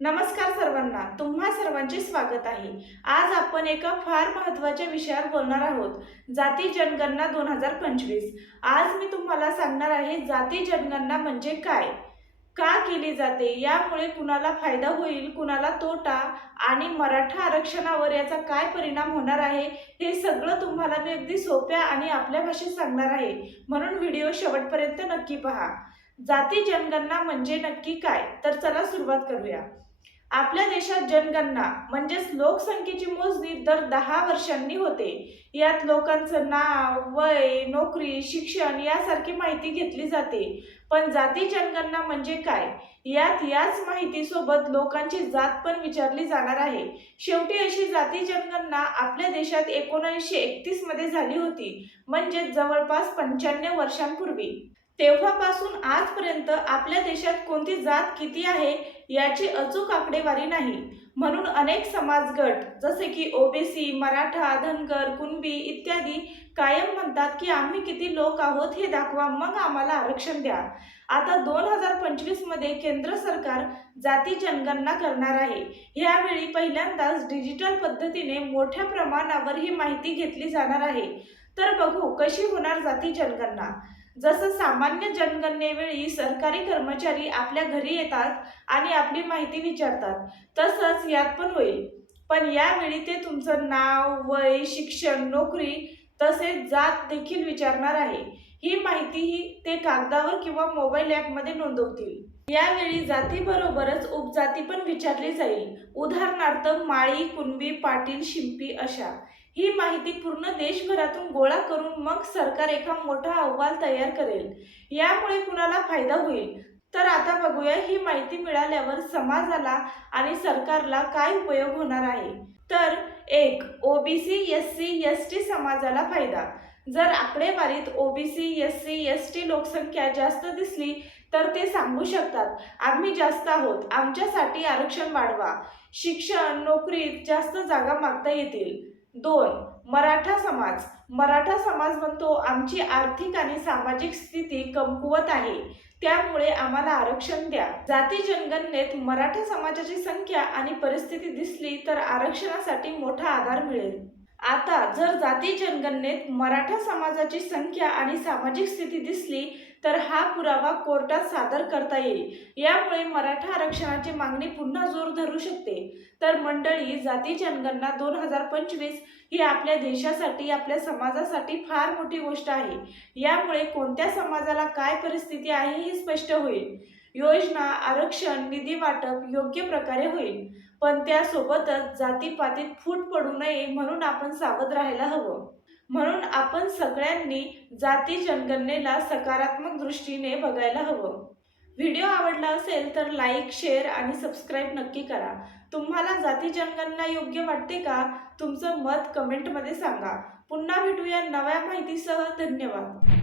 नमस्कार सर्वांना तुम्हा सर्वांचे स्वागत आहे. आज आपण एका फार महत्त्वाच्या विषयावर बोलणार आहोत जाती जनगणना दोन हजार पंचवीस. आज मी तुम्हाला सांगणार आहे जाती जनगणना म्हणजे काय? का केली जाते? यामुळे कुणाला फायदा होईल कुणाला तोटा आणि मराठा आरक्षणावर याचा काय परिणाम होणार आहे हे सगळं तुम्हाला मी अगदी सोप्या आणि आपल्या भाषेत सांगणार आहे. म्हणून व्हिडिओ शेवटपर्यंत नक्की पहा. जाती जनगणना म्हणजे नक्की काय? तर चला सुरुवात करूया. आपल्या देशात जनगणना म्हणजेच लोकसंख्येची मोजणी दर दहा वर्षांनी होते. यात लोकांचं नाव वय नोकरी शिक्षण यासारखी माहिती घेतली जाते. पण जाती जनगणना म्हणजे काय? यात याच माहितीसोबत लोकांची जात पण विचारली जाणार आहे. शेवटी अशी जाती जनगणना आपल्या देशात एकोणीसशे एकतीसमध्ये झाली होती. म्हणजे जवळपास पंच्याण्णव वर्षांपूर्वी. तेव्हापासून आजपर्यंत आपल्या देशात कोणती जात किती आहे याची अचूक आकडेवारी नाही. म्हणून अनेक समाजगट जसे की ओबीसी मराठा धनगर कुणबी इत्यादी कायम म्हणतात की आम्ही किती लोक आहोत हे दाखवा मग आम्हाला आरक्षण द्या. आता दोन हजार पंचवीसमध्ये केंद्र सरकार जाती जनगणना करणार आहे. यावेळी पहिल्यांदाच डिजिटल पद्धतीने मोठ्या प्रमाणावर ही माहिती घेतली जाणार आहे. तर बघू कशी होणार जाती जनगणना. जसं सामान्य जनगणनेवेळी सरकारी कर्मचारी आपल्या घरी येतात आणि आपली माहिती विचारतात तसंच यात पण होईल. पण यावेळी ते तुमचं नाव वय शिक्षण नोकरी तसेच जात देखील विचारणार आहे. ही माहितीही ते कागदावर किंवा मोबाईल ॲपमध्ये नोंदवतील. यावेळी जातीबरोबरच उपजाती पण विचारली जाईल. उदाहरणार्थ माळी कुणबी पाटील शिंपी अशा. ही माहिती पूर्ण देशभरातून गोळा करून मग सरकार एका मोठा अहवाल तयार करेल. यामुळे कुणाला फायदा होईल? तर आता बघूया ही माहिती मिळाल्यावर समाजाला आणि सरकारला काय उपयोग होणार आहे? तर एक OBC S C S T समाजाला फायदा. जर आकडेवारीत OBC S C S T लोकसंख्या जास्त दिसली तर ते सांगू शकतात आम्ही जास्त आहोत आमच्यासाठी आरक्षण वाढवा. शिक्षण नोकरीत जास्त जागा मागता येतील. दोन मराठा समाज. मराठा समाज म्हणतो आमची आर्थिक आणि सामाजिक स्थिती कमकुवत आहे. त्यामुळे आम्हाला आरक्षण द्या. जाती जनगणनेत मराठा समाजाची संख्या आणि परिस्थिती दिसली तर आरक्षणासाठी मोठा आधार मिळेल. आता जर जाती जनगणनेत मराठा समाजाची संख्या आणि सामाजिक स्थिती दिसली तर हा पुरावा कोर्टात सादर करता येईल. यामुळे मराठा आरक्षणाची मागणी पुन्हा जोर धरू शकते. तर मंडळी जाती जनगणना दोन हजार पंचवीस ही आपल्या देशासाठी आपल्या समाजासाठी फार मोठी गोष्ट आहे. यामुळे कोणत्या समाजाला काय परिस्थिती आहे हे स्पष्ट होईल. योजना आरक्षण निधी वाटप योग्य प्रकारे होईल. पण त्यासोबतच जातीपातीत फूट पडू नये म्हणून आपण सावध राहायला हवं. म्हणून आपण सगळ्यांनी जाती जनगणनेला सकारात्मक दृष्टीने बघायला हवं. व्हिडिओ आवडला असेल तर लाईक शेअर आणि सबस्क्राईब नक्की करा. तुम्हाला जाती जनगणना योग्य वाटते का? तुमचं मत कमेंटमध्ये सांगा. पुन्हा भेटूया नव्या माहितीसह. धन्यवाद.